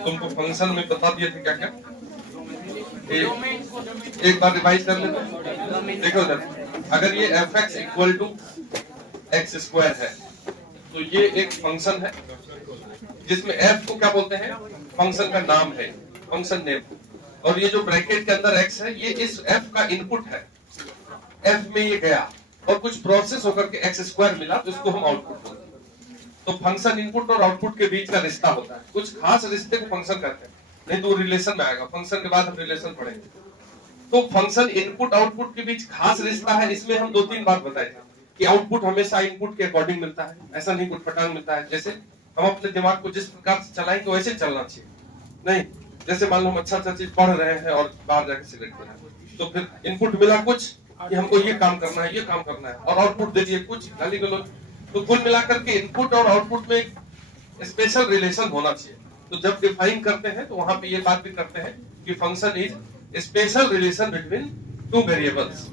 तुमको फंक्शन में बता दिए थे क्या क्या। एक बार रिवाइज कर लेते। देखो उधर, अगर ये f x equal to x square है तो ये एक फंक्शन है जिसमें एफ को क्या बोलते हैं, फंक्शन का नाम है, फंक्शन नेम। और ये जो ब्रैकेट के अंदर एक्स है ये इस एफ का इनपुट है। एफ में ये गया और कुछ प्रोसेस होकर के एक्स स्क्वायर मिला तो इसको हम आउटपुट बोलते हैं। तो फंक्शन इनपुट और आउटपुट के बीच का रिश्ता होता है, कुछ खास रिश्ते को फंक्शन कहते हैं, नहीं तो रिलेशन में आएगा। फंक्शन के बाद हम रिलेशन पढ़ेंगे। तो फंक्शन इनपुट आउटपुट के बीच खास रिश्ता है। इसमें हम 2-3 बात बताए थे कि आउटपुट हमेशा इनपुट के अकॉर्डिंग मिलता है, ऐसा नहीं कुछ फटांग मिलता है। जैसे हम अपने दिमाग को जिस प्रकार से चलाएंगे वैसे चलना चाहिए, नहीं जैसे मान लो हम अच्छा चीज पढ़ रहे हैं और बाहर जाकर सिगरेट पी रहे हैं, तो फिर इनपुट मिला कुछ कि हमको ये काम करना है, ये काम करना है, और आउटपुट दे दिए कुछ गाली गलौज। तो कुल मिलाकर के इनपुट और आउटपुट में एक स्पेशल रिलेशन होना चाहिए। तो जब डिफाइन करते हैं तो वहां पे ये बात भी करते हैं कि function is special relation between two variables.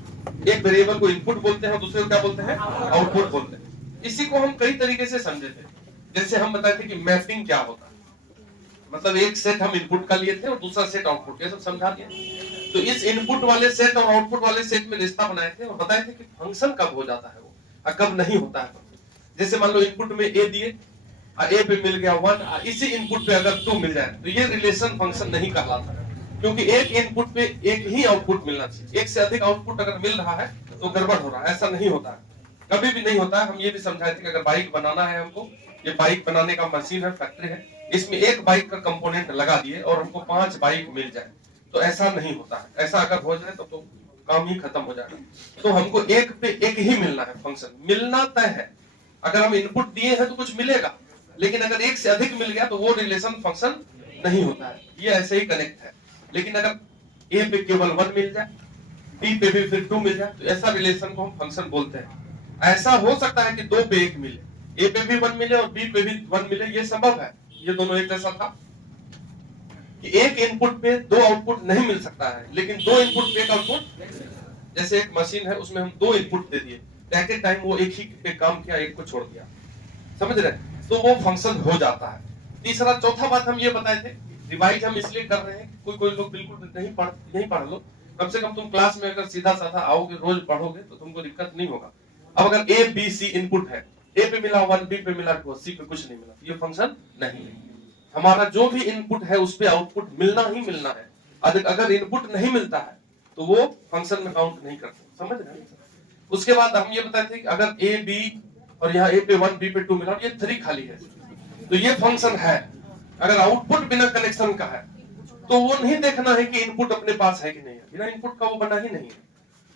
एक वेरिएबल को इनपुट बोलते हैं और दूसरे को क्या बोलते हैं, आउटपुट बोलते हैं। इसी को हम कई तरीके से समझे थे। जैसे हम बताए थे कि मैपिंग क्या होता है, मतलब एक सेट हम इनपुट का लिए थे और दूसरा सेट आउटपुट, ये सब समझा दिया। तो इस इनपुट वाले सेट और आउटपुट वाले सेट में रिश्ता बनाए थे और बताए थे कि फंक्शन कब हो जाता है वो और कब नहीं होता है। जैसे मान लो इनपुट में ए दिए, ए पे मिल गया 1, इसी इनपुट पे अगर 2 मिल जाए तो ये रिलेशन फंक्शन नहीं कहलाता है, क्योंकि एक इनपुट पे एक ही आउटपुट मिलना चाहिए। एक से अधिक आउटपुट अगर मिल रहा है तो गड़बड़ हो रहा है, ऐसा नहीं होता है, कभी भी नहीं होता है। हम ये भी समझाए थे कि अगर बाइक बनाना है हमको, ये बाइक बनाने का मशीन है, फैक्ट्री है, इसमें एक बाइक का कंपोनेंट लगा दिए और हमको 5 बाइक मिल जाए, तो ऐसा नहीं होता है। ऐसा अगर हो जाए तो काम ही खत्म हो जाएगा। तो हमको एक पे एक ही मिलना है, फंक्शन मिलना तय है। अगर हम इनपुट दिए हैं तो कुछ मिलेगा, लेकिन अगर एक से अधिक मिल गया तो वो रिलेशन फंक्शन नहीं होता है। ये ऐसे ही कनेक्ट है। लेकिन अगर ए पे केवल 1 मिल जाए, बी पे भी फिर 2 मिल जाए, तो ऐसा रिलेशन को हम फंक्शन बोलते हैं। ऐसा हो सकता है कि 2 पे 1 मिले, ए पे भी 1 मिले और बी पे भी 1 मिले, ये संभव है। ये दोनों एक जैसा था कि एक इनपुट पे 2 आउटपुट नहीं मिल सकता है, लेकिन 2 इनपुट पे एक आउटपुट। जैसे एक मशीन है उसमें हम 2 इनपुट दे दिए, एट ए टाइम वो एक ही पे काम किया, एक को छोड़ दिया, समझ रहे, तो वो फंक्शन हो जाता है। तीसरा चौथा बात हम ये बताए थे, रिवाइज हम इसलिए कर रहे हैं, कोई लोग बिल्कुल नहीं पढ़ लो, कम से कम तुम क्लास में अगर सीधा साधा आओगे, रोज पढ़ोगे तो तुमको दिक्कत नहीं होगा। अब अगर ए बी सी इनपुट है, ए पे मिला 1, बी पे मिला 2, सी पे कुछ नहीं मिला, ये फंक्शन नहीं है। हमारा जो भी इनपुट है उस पे आउटपुट मिलना ही मिलना है। अगर इनपुट नहीं मिलता है तो वो फंक्शन में काउंट नहीं करते, समझ रहे हैं। उसके बाद हम ये बताए थे कि अगर ए बी और यहाँ ए पे 1, बी पे 2 मिला, ये 3 खाली है, तो ये फंक्शन है। अगर आउटपुट बिना कनेक्शन का है तो वो नहीं देखना है कि इनपुट अपने पास है कि नहीं है, बिना इनपुट का वो बना ही नहीं है।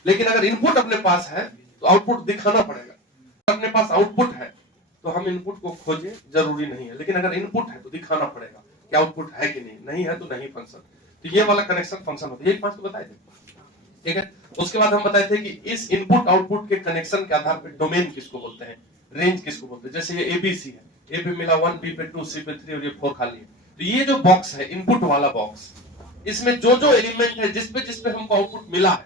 लेकिन अगर इनपुट अपने पास है तो आउटपुट दिखाना पड़ेगा। अपने पास आउटपुट है तो हम इनपुट को खोजे जरूरी नहीं है, लेकिन अगर इनपुट है तो दिखाना पड़ेगा कि आउटपुट है कि नहीं है तो नहीं फंक्शन। तो ये वाला कनेक्शन फंक्शन होता है। यही 5 को बताए थे, ठीक है। उसके बाद हम बताए थे कि इस इनपुट आउटपुट के कनेक्शन के आधार पर डोमेन किसको बोलते हैं, रेंज किसको बोलते हैं। जैसे ये एबीसी है, ए पे मिला 1, बी पे 2, सी पे 3 और ये 4 खाली है। तो ये जो बॉक्स है इनपुट वाला बॉक्स, इसमें जो जो एलिमेंट है जिस पे हमको आउटपुट मिला है,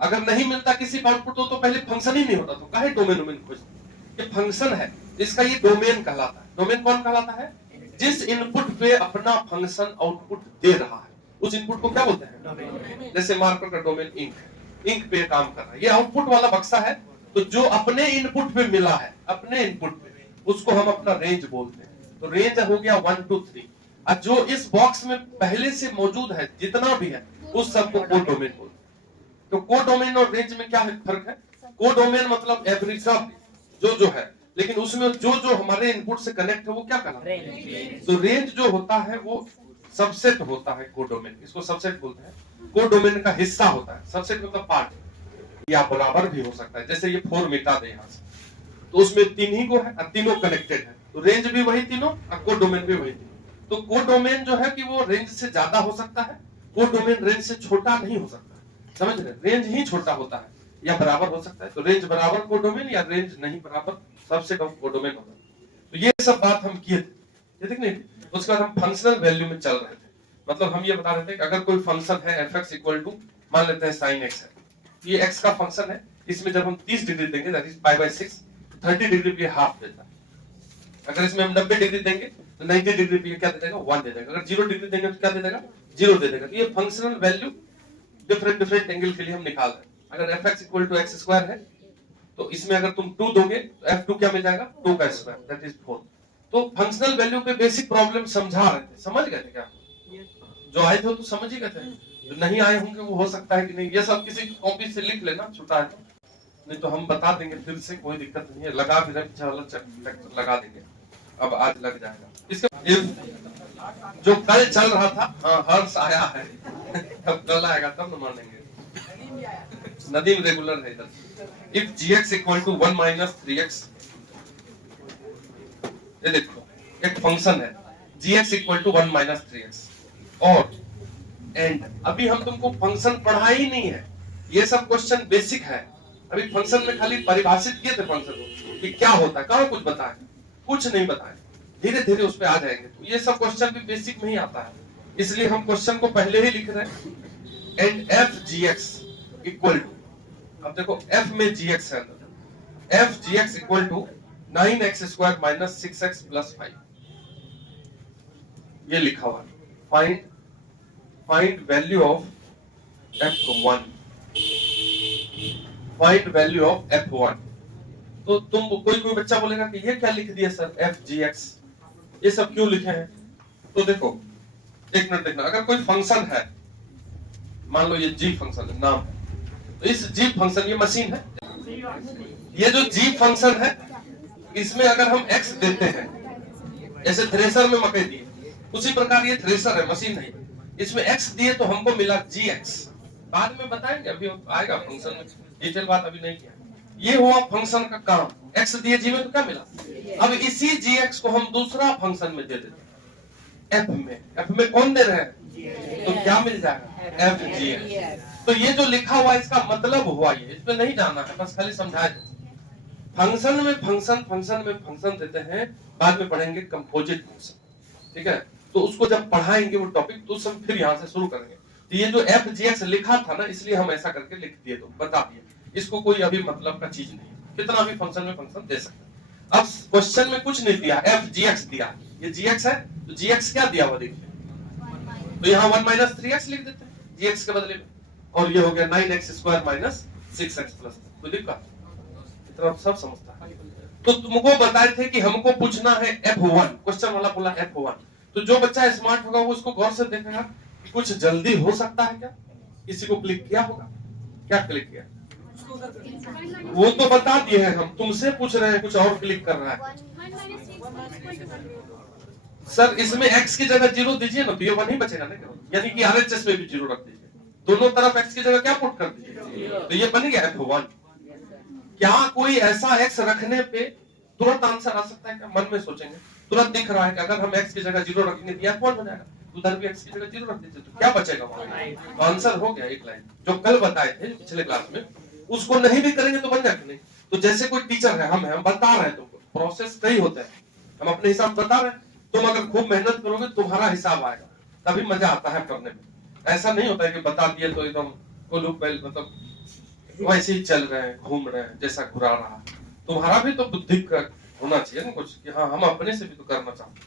अगर नहीं मिलता किसी का आउटपुट तो पहले फंक्शन ही नहीं होता, तो काहे डोमेन खोजते। ये फंक्शन है, इसका ये डोमेन कहलाता है। डोमेन कौन कहलाता है, जिस इनपुट पे अपना फंक्शन आउटपुट दे रहा है उस इनपुट को क्या बोलते हैं, डोमेन। जैसे मार्कर का डोमेन इंक है, इंक पे काम कर रहा है, ये आउटपुट वाला बक्सा है। तो जो अपने इनपुट पे मिला है, अपने इनपुट पे, उसको हम अपना रेंज बोलते हैं। तो रेंज हो गया 1 2 3, और जो इस बॉक्स में पहले से मौजूद है जितना भी है उस सबको कोड डोमेन बोलते हैं। तो कोड डोमेन और रेंज में क्या फर्क है, कोड डोमेन मतलब एवरी सब जो है, लेकिन उसमें जो हमारे इनपुट से कनेक्ट है वो क्या कहलाता है। तो रेंज जो होता है वो सबसेट होता है कोड डोमेन, इसको सबसेट बोलते हैं। कोड डोमेन का हिस्सा होता है, सबसेट मतलब पार्ट, या बराबर भी हो सकता है। जैसे ये 4 मिटा दे यहाँ से, तो उसमें 3 ही को है और तीनों कनेक्टेड है, तो रेंज भी वही तीनों और कोड डोमेन भी वही तीनों। तो कोड डोमेन जो है कि वो रेंज से ज्यादा हो सकता है, कोड डोमेन रेंज से छोटा नहीं हो सकता, समझ रहे, रेंज ही छोटा होता है या बराबर हो सकता है। तो रेंज बराबर कोड डोमेन या रेंज नहीं बराबर सबसेट ऑफ कोड डोमेन होता है। तो ये सब बात हम किए थे, ठीक नहीं। उसके बाद हम फंक्शनल वैल्यू में चल रहे थे, मतलब हम ये बता रहे थे कि अगर कोई फंक्शन है fx इक्वल टू, मान लेते हैं sin x है, ये x का फंक्शन है, इसमें जब हम 30 डिग्री देंगे that is pi by 6, 30 degree पे हाफ देता है। अगर इसमें हम 90 डिग्री देंगे 90 डिग्री पे क्या दे देगा 1 दे देगा, अगर 0 डिग्री देंगे तो क्या दे देगा 0 दे देगा। तो ये functional value different different angle के लिए हम निकाल रहे हैं। अगर fx equal to x square है तो इसमें अगर तुम 2 दोगे तो f2 क्या मिल जाएगा 2 का स्क्वायर दैट इज 4। तो फंक्शनल वैल्यू पे बेसिक प्रॉब्लम समझा रहे थे, समझ गए थे क्या? जो आए थे तो समझ ही गए थे, जो नहीं आए होंगे वो हो सकता है कि नहीं। ये सब किसी कॉपी से लिख लेना छुटा है, नहीं तो हम बता देंगे फिर से, कोई दिक्कत नहीं है, लगा भी लगा देंगे, अब आज लग जाएगा। इसके जो कल चल रहा था, हाँ हर्ष आया है अब कल आएगा तब न मानेंगे। नदीम रेगुलर है इधर। If gx equal to 1 minus 3x, ये देखो एक फंक्शन है gx equal to 1 minus 3x और एंड अभी हम तुमको फंक्शन पढ़ा ही नहीं है, ये सब क्वेश्चन बेसिक है। अभी फंक्शन में खाली परिभाषित किए थे फंक्शन को कि क्या होता है, कहाँ कुछ बताए, कुछ नहीं बताए, धीरे धीरे उस पर आ जाएंगे। तो ये सब क्वेश्चन भी बेसिक में ही आता है, इसलिए हम क्वेश्चन को पहले ही लिख रहे हैं। And f g x equal to, अब देखो एफ में जी एक्स है, f g x equal to 9x square minus 6x plus 5, ये लिखा हुआ है। Find value of f1, find value of f1। तो तुम कोई बच्चा बोलेगा कि ये क्या लिख दिया सर एफ जी एक्स, ये सब क्यों लिखे हैं? तो देखो एक मिनट देखना, अगर कोई फंक्शन है, मान लो ये जी फंक्शन है, नाम है, तो इस जी फंक्शन, ये मशीन है, ये जो जी फंक्शन है इसमें अगर हम x देते हैं, जैसे थ्रेसर में मकई दिए, उसी प्रकार ये थ्रेसर है, मशीन है, इसमें x दिए तो हमको मिला gx। बाद में बताएंगे, अभी आएगा फंक्शन में, डिटेल बात अभी नहीं किया। ये हुआ फंक्शन का काम, x दिए g में तो क्या मिला। अब इसी gx को हम दूसरा फंक्शन में दे देते हैं, f में कौन दे रहे हैं, तो क्या मिल जाएगा f gx। तो ये जो लिखा हुआ है इसका मतलब हुआ ये, इसमें नहीं जाना है, बस खाली समझाया जाए। फंक्शन में फंक्शन देते हैं, बाद में पढ़ेंगे कंपोजिट फंक्शन, ठीक है। तो उसको जब पढ़ाएंगे वो टॉपिक, तो सब फिर यहाँ से शुरू करेंगे। तो ये जो एफ जी एक्स लिखा था ना, इसलिए हम ऐसा करके लिख दिए, तो बता दिए, इसको कोई अभी मतलब का चीज नहीं, कितना भी फंक्शन में फंक्शन दे सकते हैं। अब क्वेश्चन में कुछ नहीं दिया, एफ जी एक्स दिया, ये जी एक्स है, तो जी एक्स क्या दिया हुआ देखिए, तो यहाँ 1 माइनस 3x लिख देते हैं जी एक्स के बदले में, और ये हो गया 9x square minus 6x plus, कोई दिक्कत, इतना सब समझता है। तो तुमको बताए थे कि हमको पूछना है F1, क्वेश्चन वाला बोला F1, तो जो बच्चा स्मार्ट होगा वो उसको गौर से देखेगा कि कुछ जल्दी हो सकता है क्या, किसी को क्लिक किया होगा, क्या क्लिक किया, वो तो बता दिए हैं, हम तुमसे पूछ रहे हैं, कुछ और क्लिक कर रहा है। सर इसमें x की जगह 0 दीजिए ना, तो ये 1 ही बचेगा ना, यानी कि RHS में भी 0 रख दीजिए, दोनों तरफ x की जगह क्या पुट कर दीजिए, तो ये बन गया F1। क्या कोई ऐसा x रखने पे तुरंत आंसर आ सकता है क्या? मन में सोचेंगे, तुरंत दिख रहा है कि अगर हम x की जगह 0 रखेंगे तो F1 हो जाएगा, उधर भी x की जगह 0 रख दीजिए, तो क्या बचेगा वहां, तो आंसर हो गया एक लाइन। जो कल बताए थे पिछले क्लास में, उसको नहीं भी करेंगे तो बन जाएगा नहीं। तो जैसे कोई टीचर है, हम बता रहे हैं तुमको, प्रोसेस कई होते हैं, हम अपने हिसाब बता रहे हैं, तुम अगर खूब मेहनत करोगे तुम्हारा हिसाब आएगा, तभी मजा आता है पढ़ने में। ऐसा नहीं होता है कि बता दिए तो एकदम मतलब वैसे ही चल रहे हैं, घूम रहे हैं, जैसा घुरा रहा। तुम्हारा भी तो बुद्धि होना चाहिए ना कुछ, कि हाँ हम अपने से भी तो करना चाहते हैं।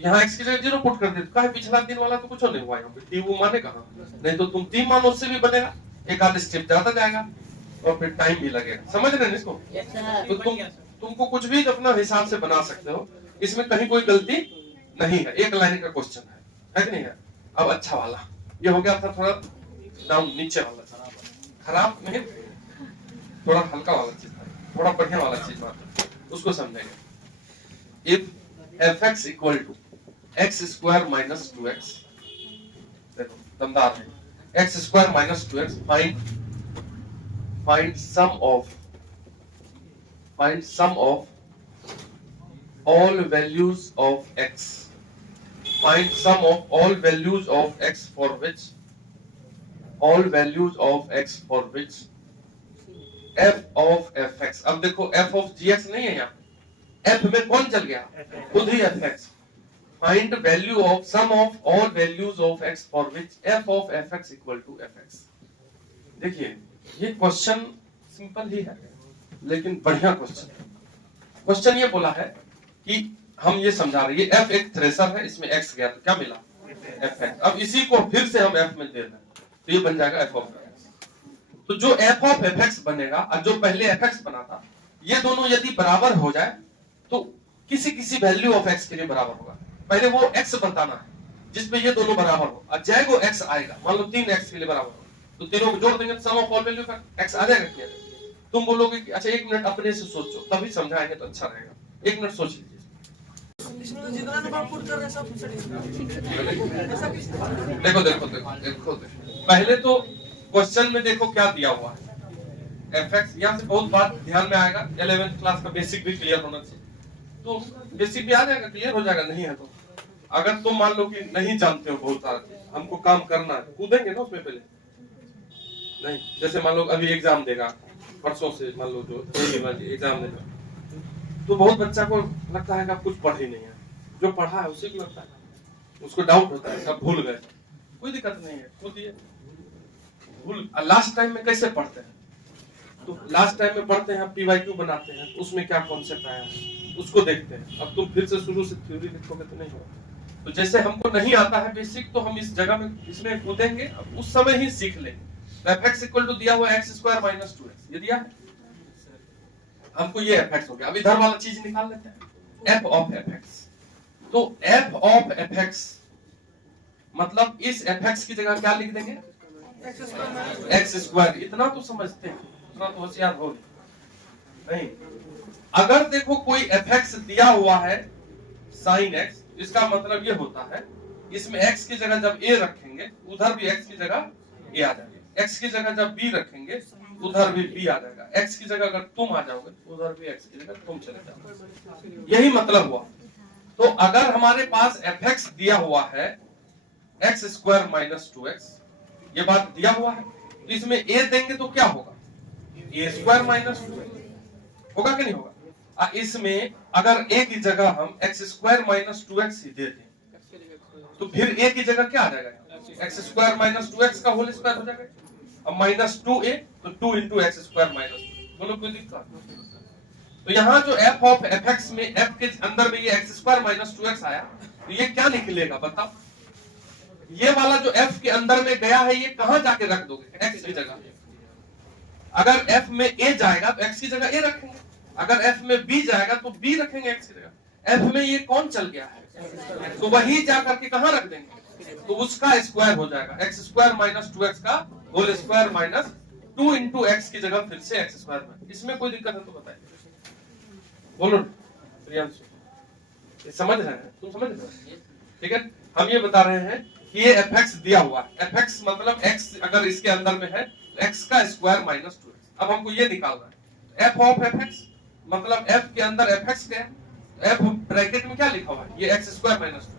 यहाँ x की जगह 0 पुट कर दे, तो कहे पिछला 3 वाला तो कुछ नहीं हुआ, यहाँ पे टी वो माने कहाँ, नहीं तो तुम 3 मानो उससे भी बनेगा, एक आध स्टेप ज्यादा जाएगा और फिर टाइम भी लगेगा, समझ रहे हैं इसको। तो तुमको कुछ भी अपना हिसाब से बना सकते हो, इसमें कहीं कोई गलती नहीं है, एक लाइन का क्वेश्चन है कि नहीं है। अब अच्छा वाला ये हो गया था, थोड़ा डाउन नीचे वाला, खराब नहीं, थोड़ा हल्का वाला चीज, थोड़ा बढ़िया वाला चीज बात, उसको समझेंगे। If fx equal to x square minus 2x, देखो दमदार है, x square minus 2x, find sum of all values of x, find sum of all values of x for which f of fx। अब देखो f of gx नहीं है यहाँ, f में कौन चल गया, खुद ही fx। Find value of sum of all values of x for which f of fx equal to fx। देखिए ये क्वेश्चन सिंपल ही है, लेकिन बढ़िया क्वेश्चन। क्वेश्चन ये बोला है कि हम ये समझा रहे हैं, ये f एक थ्रेशर है, इसमें x गया तो क्या मिला fx। अब इसी को फिर से हम f में दे रहे हैं तो ये बन जाएगा f ऑफ fx। तो जो f ऑफ fx बनेगा और जो पहले fx बना था, ये दोनों यदि बराबर हो जाए तो किसी किसी वैल्यू ऑफ x के लिए बराबर होगा। पहले वो x बताना है जिसमें ये दोनों बराबर हो, और जय को x आएगा, मान लो 3x के लिए बराबर हो तो तीनों को जोड़ देंगे तो सम ऑफ ऑल वैल्यू का x आ जाएगा। क्या तुम बोलोगे कि अच्छा 1 मिनट अपने से सोचो, तभी समझाएंगे तो अच्छा रहेगा। 1 मिनट सोच लीजिए। देखो देखो देखो देखो पहले तो क्वेश्चन में देखो क्या दिया हुआ है fx। यहाँ से बहुत बात ध्यान में आएगा, 11th क्लास का बेसिक भी क्लियर होना चाहिए, तो बेसिक भी आ जाएगा, क्लियर हो जाएगा। नहीं है तो अगर तुम मान लो कि नहीं जानते हो बहुत सारा चीज, हमको काम करना है, कूदेंगे ना उसमें पहले नहीं। जैसे मान लो अभी एग्जाम देगा, परसों से मान लो जो एग्जाम देगा, तो बहुत बच्चा को लगता है कि आप कुछ पढ़ ही नहीं है, जो पढ़ा है उसी को लगता है, उसको डाउट होता है सब भूल गए। कोई दिक्कत नहीं है, कूदिए। भूल लास्ट टाइम में कैसे पढ़ते हैं, तो लास्ट टाइम में पढ़ते हैं, PYQ बनाते हैं, उसमें क्या कॉन्सेप्ट आया है उसको देखते हैं। अब तुम फिर से शुरू से थ्योरी लिखोगे तो नहीं होगा। तो जैसे हमको नहीं आता है बेसिक, तो हम इस जगह में इसमें कूदेंगे, अब उस समय ही सीख लेंगे। तो fx इक्वल टू दिया हुआ x स्क्वायर माइनस 2x, ये दिया है हमको, ये fx हो गया। अब इधर वाला चीज निकाल लेते हैं, f ऑफ fx। तो f ऑफ fx मतलब इस fx की जगह क्या लिख देंगे, x स्क्वायर। इतना तो समझते हैं, इतना तो होशियार हो नहीं। अगर देखो कोई fx दिया हुआ है sin x, इसका मतलब ये होता है इसमें x की जगह जब a रखेंगे उधर भी x की जगह a आ जाएगा, x की जगह जब b रखेंगे उधर भी b आ जाएगा, x की जगह अगर तुम आ जाओगे उधर भी x की जगह तुम चले जाओगे। यही मतलब हुआ। तो अगर हमारे पास fx दिया हुआ है x स्क्वायर माइनस 2x, ये बात दिया हुआ है, तो इसमें a देंगे तो क्या होगा, a स्क्वायर माइनस 2x होगा कि नहीं होगा। इसमें अगर a की जगह हम x स्क्वायर माइनस 2x ही दे दें तो फिर a की जगह क्या आ जाएगा, x स्क्वायर माइनस 2x का होल स्क्वायर हो जाएगा। अब माइनस 2a तो 2 इंटू एक्स स्क्वायर माइनस 2, बोलो कोई दिक्कत। तो यहाँ जो f ऑफ fx में f के अंदर में ये x स्क्वायर माइनस 2x आया, तो ये क्या निकलेगा बताओ। ये वाला जो f के अंदर में गया है ये कहां जाके रख दोगे, x की जगह। अगर f में a जाएगा तो x की जगह a रखेंगे, अगर f में b जाएगा तो b रखेंगे x की जगह। f में ये कौन चल गया है तो वही जाकर के कहां रख देंगे, तो उसका स्क्वायर हो जाएगा, x स्क्वायर माइनस 2x का whole square minus 2 into x की जगह फिर से x स्क्वायर में। इसमें कोई दिक्कत है तो बताइए, बोलो प्रियांशु। समझ रहे हैं, तुम समझ रहे हो, ठीक है। हम ये बता रहे हैं कि ये fx दिया हुआ है, fx मतलब x अगर इसके अंदर में है तो x का स्क्वायर माइनस 2x। अब हमको ये निकालना है, f ऑफ fx मतलब f के अंदर fx क्या है, f ब्रैकेट में क्या लिखा हुआ है, ये x स्क्वायर माइनस 2।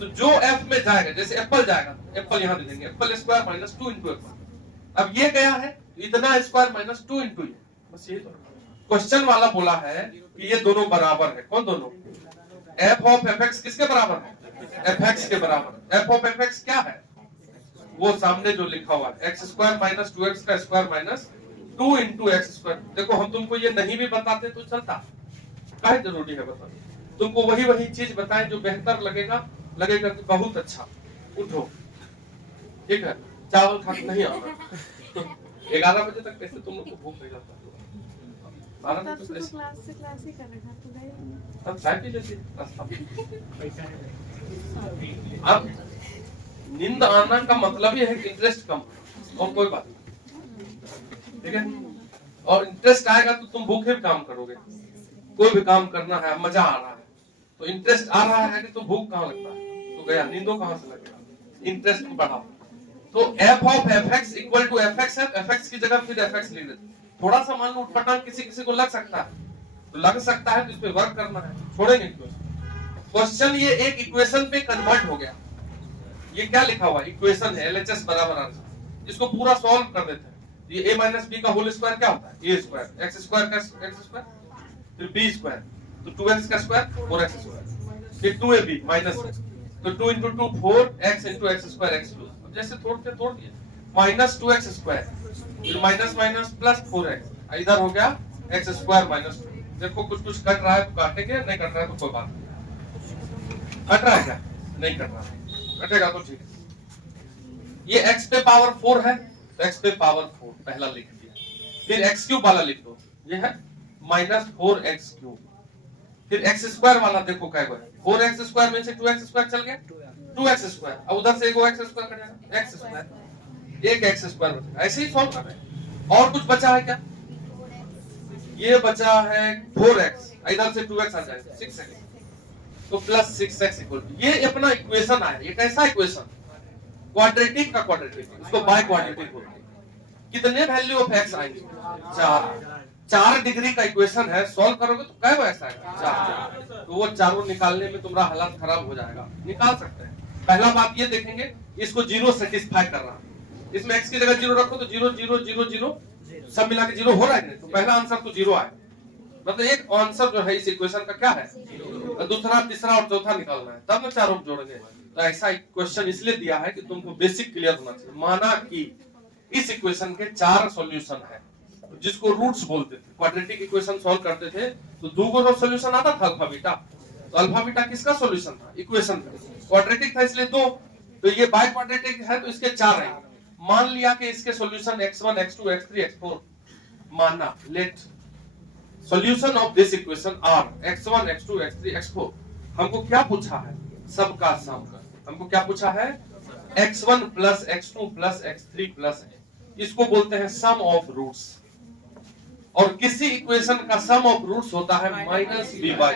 तो जो f में जाएगा, जैसे एप्पल जाएगा एप्पल यहाँ दे देंगे, Apple square minus 2 into Apple. अब ये गया है इतना स्क्वायर माइनस 2 इंटू ये, बस ये तो क्वेश्चन वाला बोला है कि ये दोनों बराबर है। कौन दोनों, f ऑफ fx किसके बराबर है, fx के बराबर। f ऑफ fx क्या है, वो सामने जो लिखा हुआ है x स्क्वायर माइनस 2x का square minus 2 into x square. देखो हम तुमको ये नहीं भी बताते तो चलता, क्या जरूरी है बताना, तुमको वही वही चीज बताएं जो बेहतर लगेगा कि बहुत अच्छा। उठो, ठीक है, चावल खा नहीं आना 11 बजे तक कैसे तुम लोग को भूख नहीं जाता, 12 बजे तक क्लास ही कर रखा तो गए तब चाय पी लेते रास्ता में। अब नींद आना का मतलब ये है कि इंटरेस्ट कम, और कोई बात नहीं, ठीक है। और इंटरेस्ट आएगा तो तुम भूखे भी काम करोगे, कोई भी काम करना है मजा आ रहा है तो इंटरेस्ट आ रहा है कि तो भूख कहाँ लगता है, तो गया नींदों कहाँ से लगेगा, इंटरेस्ट बढ़ाओ। तो f of fx equal to fx है, fx की जगह फिर fx ले लेते। थोड़ा सा मान लो उठपटांग किसी किसी को लग सकता है, तो लग सकता है तो इस पे वर्क करना है, छोड़ेंगे क्वेश्चन। ये एक इक्वेशन पे कन्वर्ट हो गया, ये क्या लिखा हुआ इक्वेशन है LHS बराबर आंसर, इसको पूरा सॉल्व कर देते हैं। ये a माइनस बी का होल स्क्वायर क्या होता है, a स्क्वायर, x स्क्वायर का x स्क्वायर, फिर b स्क्वायर तो 2x का स्क्वायर 4x स्क्वायर, फिर 2ab माइनस तो 2 into 2 4x into x square x cube. जैसे तोड़ते तोड़ दिए, माइनस 2x स्क्वायर फिर माइनस माइनस प्लस 4x, इधर हो गया x स्क्वायर माइनस 2। देखो कुछ कुछ कट रहा है तो काटेंगे, नहीं कट रहा है तो कोई बात नहीं। कट रहा है क्या? नहीं कट रहा, कटेगा तो ठीक है। ये x पे पावर 4 है तो x पे पावर 4 पहला लिख दिया। फिर x क्यूब वाला लिख दो, ये है -4x क्यूब। फिर x स्क्वायर वाला देखो क्या है, 4x स्क्वायर में से 2x स्क्वायर चल गया, 2x स्क्वायर। अब उधर से एक x स्क्वायर कट जाएगा, x स्क्वायर, एक x स्क्वायर बचेगा। ऐसे ही सॉल्व कर रहे हैं। और कुछ बचा है क्या? ये बचा है 4x, इधर से 2x आ जाएगा, 6x, तो प्लस 6x इक्वल टू, ये अपना इक्वेशन आया। ये कैसा इक्वेशन? क्वाड्रेटिक का क्वाड्रेटिक, इसको बाय क्वाड्रेटिक बोलते हैं। कितने वैल्यू ऑफ x आएंगे? 4 डिग्री का इक्वेशन है, सॉल्व करोगे तो क्या ऐसा आएगा? 4। तो वो चारों निकालने में तुम्हारा हालत खराब हो जाएगा। निकाल सकते हैं। पहला बात ये देखेंगे, इसको 0 सेटिस्फाई कर रहा है। इसमें x की जगह 0 रखो तो 0 0 0 0 सब मिला के 0 हो रहा है, तो पहला आंसर तो 0 आए। मतलब एक आंसर जो है इस इक्वेशन का क्या है? दूसरा, तीसरा और चौथा निकालना है, तब ना चारों जोड़ेंगे। तो ऐसा क्वेश्चन इसलिए दिया है कि तुमको बेसिक क्लियर होना चाहिए। माना कि इस इक्वेशन के 4 सॉल्यूशन है, जिसको रूट्स बोलते थे। क्वाड्रेटिक इक्वेशन सॉल्व करते थे तो 2 सॉल्यूशन आता था, अल्फा बीटा। तो अल्फा बीटा किसका सॉल्यूशन था? इक्वेशन का। क्वाड्रेटिक था इसलिए 2, तो ये बाय क्वाड्रेटिक है तो इसके 4 हैं। मान लिया कि इसके solution x1 x2 x3 x4 मानना। Let solution of this equation are x1 x2 x3 x4। हमको क्या पूछा है? सबका सम। हमको क्या पूछा है? x1 plus x2 plus x3 plus, इसको बोलते हैं सम ऑफ रूट्स। और किसी इक्वेशन का सम ऑफ रूट्स होता है -b/a,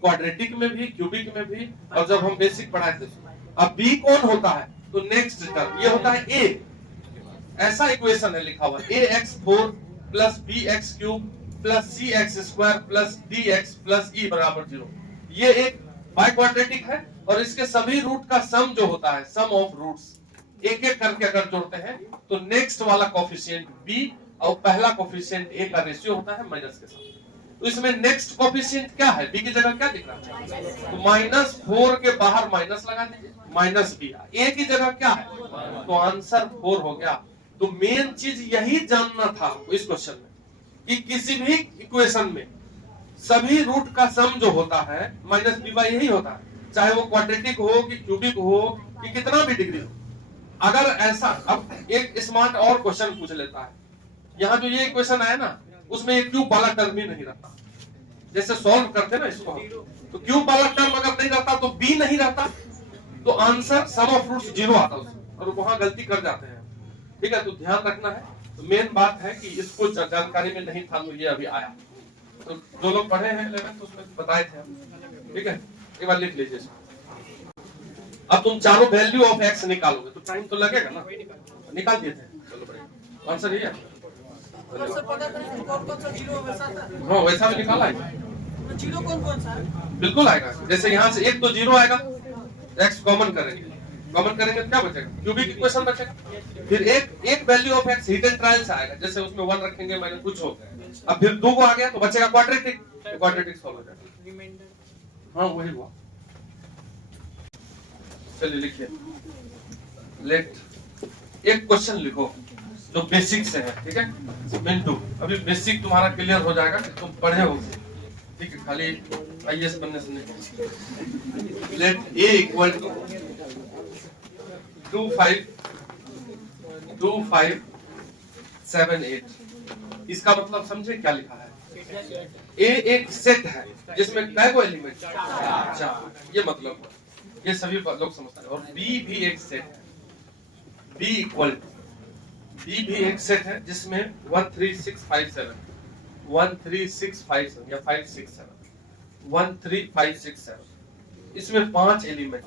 क्वाड्रेटिक में भी, क्यूबिक में भी, और जब हम बेसिक पढ़ाए थे। अब b कौन होता है? तो नेक्स्ट टर्म ये होता है a। ऐसा इक्वेशन है लिखा हुआ, ax4 plus bx³ plus cx² plus dx plus e बराबर 0। ये एक बाय क्वाड्रेटिक है और इसके सभी रूट का सम जो होता है, सम ऑफ रूट्स, एक एक करके अगर जोड़ते हैं तो नेक्स्ट वाला कोफिशिएंट b और पहला कोफिशिएंट a का रेशियो होता है माइनस के साथ। तो इसमें नेक्स्ट कोफिशिएंट क्या है? b की जगह क्या दिख रहा है? तो -4 के बाहर माइनस लगा दीजिए, -b। a की जगह क्या है? तो आंसर 4 हो गया। तो मेन चीज यही जानना था इस क्वेश्चन में कि किसी भी इक्वेशन में सभी रूट का सम जो होता है -b/a यही होता है, चाहे वो क्वाड्रेटिक हो कि क्यूबिक हो कि कितना भी डिग्री हो। अगर ऐसा, अब एक स्मार्ट और क्वेश्चन पूछ लेता है। यहाँ जो ये इक्वेशन आया ना, उसमें एक क्यूब वाला टर्म ही नहीं रहता। जैसे सॉल्व करते ना इसको, तो क्यूब वाला टर्म अगर नहीं रहता तो b नहीं रहता, तो आंसर सम ऑफ रूट्स 0 आता उसमें, और वहां गलती कर जाते हैं। ठीक है, तो ध्यान रखना है। तो मेन बात है कि इसको जानकारी में नहीं था तो ये अभी आया। तो जो लोग पढ़े हैं 11th उसमें बताए थे हम। ठीक है, एक बार लिख लीजिए। अब तुम चारों वैल्यू ऑफ x निकालोगे तो टाइम तो लगेगा ना। निकाल दिए थे, चलो बढ़िया। आंसर ये है। हाँ, वैसा भी निकाला है। जीरो कौन सा है? बिल्कुल आएगा। जैसे यहाँ से एक तो 0 आएगा, x कॉमन करेंगे, कॉमन करेंगे तो क्या बचेगा? क्यूबिक इक्वेशन बचेगा। फिर एक value of x hit and trial से आएगा, जैसे उसमें 1 रखेंगे मैंने कुछ हो गया। अब फिर 2 को आ गया तो बचेगा क्वाड्रेटिक, क्वाड्रेटिक सॉल्व हो जाएगा। हाँ वही हुआ। चलिए लिखिए। लेट एक क्वेश्चन लिखो जो बेसिक से है। ठीक है मिंटू, अभी बेसिक तुम्हारा क्लियर हो जाएगा कि तुम पढ़े हो। ठीक है, खाली आईएएस बनने से नहीं। Let a equal to 2578। इसका मतलब समझे क्या लिखा है? a एक सेट है जिसमें कै को एलिमेंट? 4। ये मतलब ये सभी लोग समझते हैं। और b भी एक सेट है, b इक्वल टू, b भी एक सेट है जिसमें 13657 13657 या 567 13567, इसमें 5 एलिमेंट।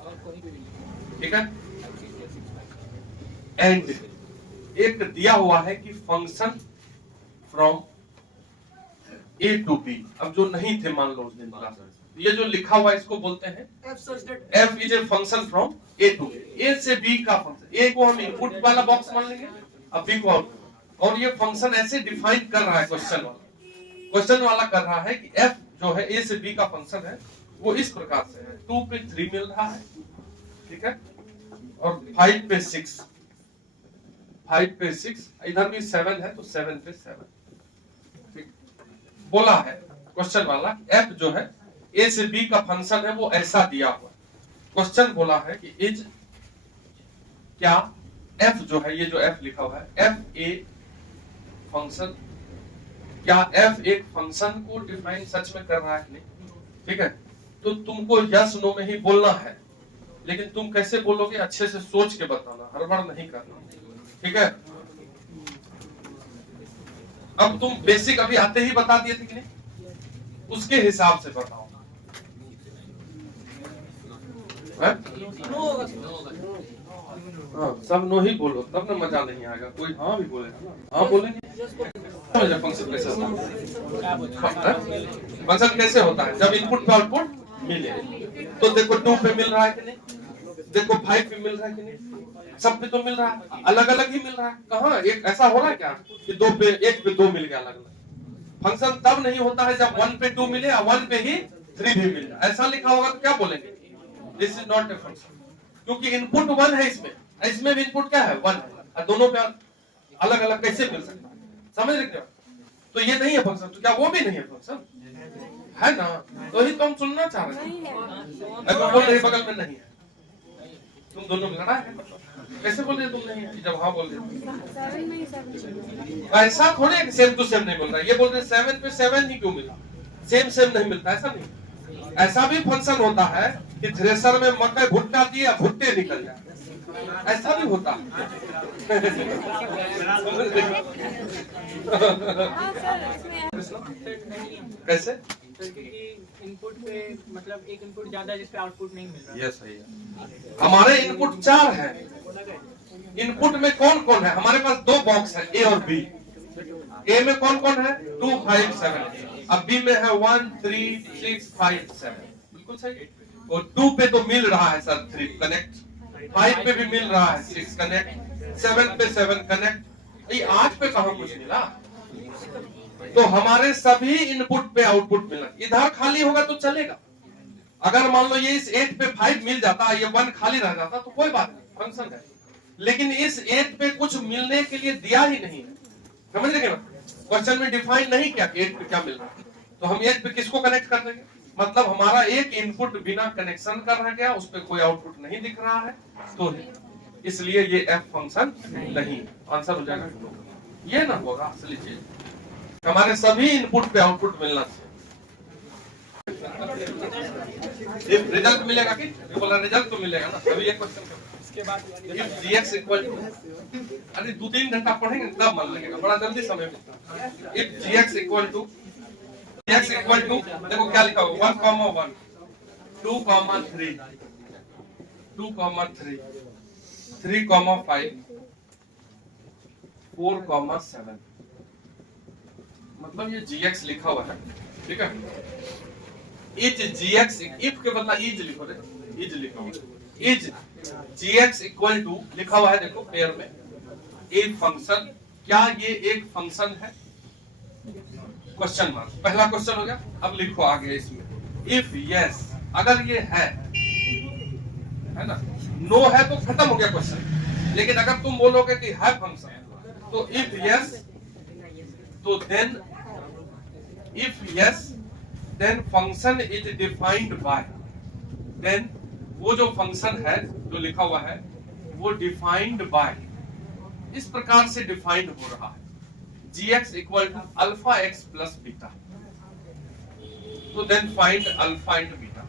ठीक है, एंड एक दिया हुआ है कि function from a to b। अब जो नहीं थे मान लो उस दिन क्लास में, ये जो लिखा हुआ है इसको बोलते हैं f is a function from a to b। a से b का फंक्शन, a को हम इनपुट वाला बॉक्स मान लेंगे, अब b को आउटपुट। और ये फंक्शन ऐसे डिफाइन कर रहा है क्वेश्चन वाला कर रहा है कि f जो है a से b का फंक्शन है वो इस प्रकार से है। 2 पे 3 मिल रहा है, ठीक है, और 5 पे 6, 5 पे 6, इधर भी 7 है तो 7 पे 7। ठीक, बोला है क्वेश्चन वाला f जो है a से b का फंक्शन है वो ऐसा दिया हुआ। क्वेश्चन बोला है कि इज क्या एफ जो है, ये जो एफ लिखा हुआ है, एफ ए फंक्शन, क्या एफ एक फंक्शन को डिफाइन सच में कर रहा है नहीं? ठीक है, तो तुमको यस नो में ही बोलना है, लेकिन तुम कैसे बोलोगे अच्छे से सोच के बताना, हड़बड़ नहीं करना। ठीक है, अब तुम बेसिक अभी आते ही बता दिए थे कि नहीं, उसके हिसाब से बताओ। हाँ, सब नो ही बोलो, तब ना मजा नहीं आएगा। कोई हाँ भी बोलेगा ना, हाँ बोलेंगे। फंक्शन कैसे होता है? फंक्शन कैसे होता है? जब इनपुट पे आउटपुट मिले। तो देखो 2 पे मिल रहा है कि नहीं, देखो 5 पे मिल रहा है कि नहीं, सब पे तो मिल रहा है, अलग अलग ही मिल रहा है। कहाँ एक ऐसा हो रहा है क्या कि 2 पे 1 पे 2 मिल गया अलग अलग? फंक्शन तब नहीं होता है जब 1 पे 2 मिले और 1 पे ही 3 भी मिले। ऐसा लिखा होगा तो क्या बोलेंगे? This is not a function, क्योंकि इनपुट 1 है इसमें भी इनपुट क्या है? 1 है, और दोनों पे अलग अलग कैसे मिल सकता है? समझ रहे हो? तो ये नहीं है फंक्शन, तो क्या वो भी नहीं है फंक्शन? है ना, तो ही तो हम सुनना चाह रहे हैं। अगर बोल रहे बगल में नहीं है, तुम दोनों में लड़ा है, कैसे बोल रहे तुम नहीं है जब हाँ बोल रहे? ऐसा थोड़े है कि सेम टू सेम नहीं बोल रहा है। ये बोल रहे 7 पे 7 ही क्यों मिला, सेम सेम नहीं मिलता, ऐसा नहीं। ऐसा भी फंक्शन होता है कि थ्रेसर में मकई भुट्टा दिया, भुट्टे निकल जाए, ऐसा भी होता है। कैसे? इनपुट पे मतलब एक इनपुट ज्यादा जिसपे आउटपुट नहीं मिल रहा। यस सही है। हमारे इनपुट 4 है। इनपुट में कौन कौन है? हमारे पास 2 बॉक्स है, ए और बी। ए में कौन कौन है? 2 5 7। अब बी में है 1 3 6 5 7। बिल्कुल सही। और 2 पे तो मिल रहा है सर 3 कनेक्ट, 5 पे भी मिल रहा है 6 कनेक्ट, 7 पे 7 कनेक्ट, ये 8 पे कहां कुछ मिला? तो हमारे सभी इनपुट पे आउटपुट मिला। इधर खाली होगा तो चलेगा। अगर मान लो ये इस 8 पे 5 मिल जाता, ये 1 खाली रह जाता तो कोई बात नहीं, फंक्शन है। लेकिन इस 8 पे कुछ मिलने के लिए दिया ही नहीं है, समझ रहे ना? क्वेश्चन में डिफाइन नहीं किया कि 8 पे क्या मिल रहा है, तो हम 8 पे किसको कनेक्ट कर देंगे? मतलब हमारा एक इनपुट बिना कनेक्शन कर रह गया, उस पर कोई आउटपुट नहीं दिख रहा है, तो इसलिए ये एफ फंक्शन नहीं। आंसर हो जाएगा, ये ना होगा असली चीज। हमारे सभी इनपुट पे आउटपुट मिलना चाहिए। रिजल्ट मिलेगा कि बोला रिजल्ट तो मिलेगा ना। अभी एक क्वेश्चन इसके बाद इफ gx इक्वल टू, अरे 2-3 घंटा पढ़ेंगे तब मन लगेगा, बड़ा जल्दी समय मिलता है। इफ gx इक्वल टू देखो क्या लिखा हुआ 1, 1 2, 3 2, 3 3, 5 4, 7। मतलब ये gx लिखा हुआ है, ठीक है। इज gx, इफ के बदला इज लिखो, इज लिखा हुआ है। इज gx इक्वल टू लिखा हुआ है, देखो पेयर में, एक फंक्शन, क्या ये एक फंक्शन है? क्वेश्चन मार्क, पहला क्वेश्चन हो गया। अब लिखो आगे इसमें, इफ यस, अगर ये है ना, नो है तो खत्म हो गया क्वेश्चन। लेकिन अगर तुम बोलोगे कि है फंक्शन, तो इफ यस, तो then if yes then function is defined by, then वो जो फंक्शन है जो लिखा हुआ है वो डिफाइंड बाय, इस प्रकार से डिफाइंड हो रहा है, gx equal to alpha x plus beta, तो then find alpha and beta.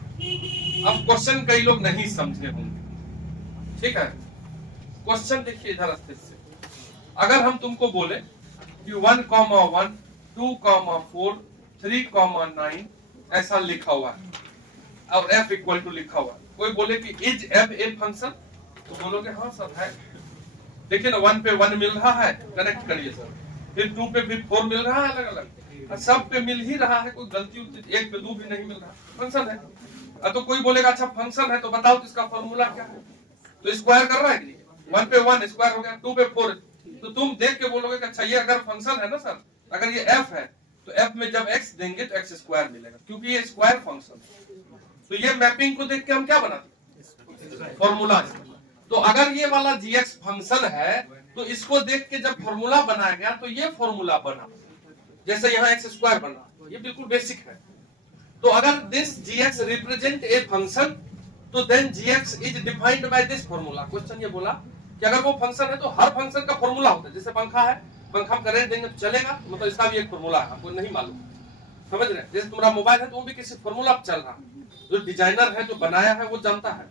अब क्वेश्चन कई लोग नहीं समझे होंगे, ठीक है। क्वेश्चन देखिए इधर अस्थित से, अगर हम तुमको बोले कि 1, 1 2, 4 3, 9 ऐसा लिखा हुआ है और f इक्वल टू लिखा हुआ है, कोई बोले कि इज f ए फंक्शन, तो बोलोगे हाँ सर है। देखिए ना 1 पे 1 मिल रहा है, कनेक्ट करिए सर, फिर 2 पे भी 4 मिल रहा है अलग अलग, सब पे मिल ही रहा है, कोई गलती 1 पे 2 भी नहीं मिल रहा, फंक्शन है। तो कोई बोलेगा अच्छा फंक्शन है तो बताओ तो इसका फॉर्मूला क्या है, तो स्क्वायर कर रहा है कि 1 पे 1 स्क्वायर हो गया, 2 पे 4, तो तुम देख के बोलोगे कि अच्छा ये अगर फंक्शन है ना सर, अगर ये f है तो f में जब x देंगे तो x स्क्वायर मिलेगा, क्योंकि ये स्क्वायर फंक्शन है। तो ये मैपिंग को देख के हम क्या बनाते, फॉर्मूला। तो अगर ये वाला gx फंक्शन है तो इसको देख के जब फॉर्मूला बनाया गया तो ये फॉर्मूला बना, जैसे यहाँ x स्क्वायर बना, ये बिल्कुल बेसिक है। तो अगर this gx represent a function, तो then gx is defined by this formula. Question ये बोला कि अगर वो फंक्शन है तो हर फंक्शन का फॉर्मूला होता है। जैसे पंखा है, पंखा में करंट देंगे तो चलेगा, मतलब इसका भी एक फॉर्मूला है, आपको नहीं मालूम, समझ रहे हैं? जैसे तुम्हारा मोबाइल है तो वो भी किसी फॉर्मूला पर चल रहा है, जो डिजाइनर है, जो बनाया है, वो जानता है,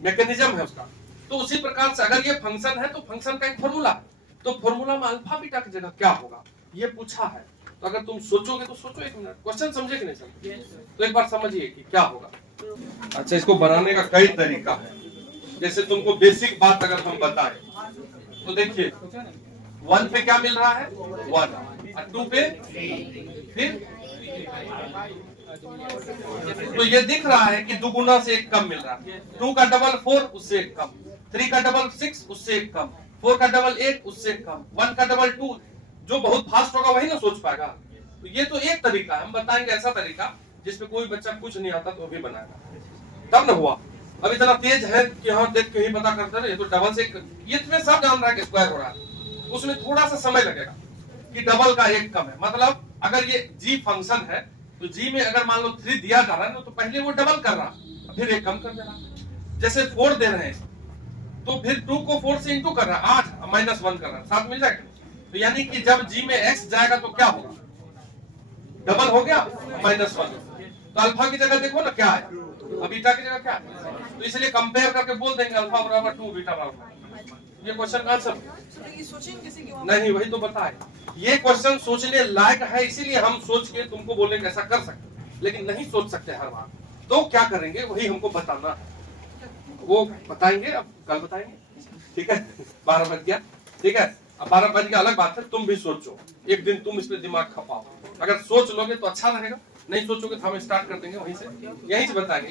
मैकेनिज्म है उसका। तो उसी प्रकार से अगर ये फंक्शन है तो फंक्शन का एक फॉर्मूला है, तो फॉर्मूला में अल्फा बीटा की जगह क्या होगा ये पूछा है। तो अगर तुम सोचोगे तो सोचो एक मिनट, क्वेश्चन समझे कि नहीं समझे, तो एक बार समझिए कि क्या होगा। अच्छा, इसको बनाने का कई तरीका है। जैसे तुमको बेसिक बात अगर हम बताएं तो देखिए 1 पे क्या मिल रहा है 1, और 2 पे फिर, तो ये दिख रहा है कि दुगुना से एक कम मिल रहा है। 2 का डबल 4 उससे एक कम, 3 का डबल 6 उससे एक कम, 4 का डबल 8 उससे एक कम, 1 का डबल 2। जो बहुत फास्ट होगा वही ना सोच पाएगा। तो ये तो एक तरीका है, हम बताएंगे ऐसा तरीका जिसमें कोई बच्चा कुछ नहीं आता तो भी बनाएगा, तब ना हुआ। अब इतना तेज है कि हाँ देख के ही पता करते रहे, तो डबल से ये तुम्हें सब जान रहा है कि स्क्वायर हो रहा है, उसमें थोड़ा सा समय लगेगा कि डबल का एक कम है। मतलब अगर ये g फंक्शन है तो g में अगर मान लो 3 दिया जा रहा है ना, तो पहले वो डबल कर रहा, फिर एक कम कर दे रहा। जैसे 4 दे रहे हैं तो फिर 2 को 4 से इंटू कर रहा है, 8 माइनस 1 कर रहा है, 7 मिल जाएगा। तो यानी कि जब g में x जाएगा तो क्या होगा, डबल हो गया -1। तो अल्फा की जगह देखो ना क्या है, अब बीटा की जगह क्या है, तो इसलिए कंपेयर करके बोल देंगे अल्फा बराबर 2 बीटा बराबर। ये क्वेश्चन का आंसर नहीं, वही तो बताए। ये क्वेश्चन सोचने लायक है, इसीलिए हम सोच के तुमको बोले कैसा कर सकते, लेकिन नहीं सोच सकते हर बार। तो क्या करेंगे वही हमको बताना है, वो बताएंगे, अब कल बताएंगे, ठीक है? 12 बज गया, ठीक है? अब 12 बज गया अलग बात है, तुम भी सोचो, एक दिन तुम इस पे दिमाग खपाओ। अगर सोच लोगे तो अच्छा रहेगा, नहीं सोचोगे तो हम स्टार्ट कर देंगे वहीं से, यहीं से बताएंगे।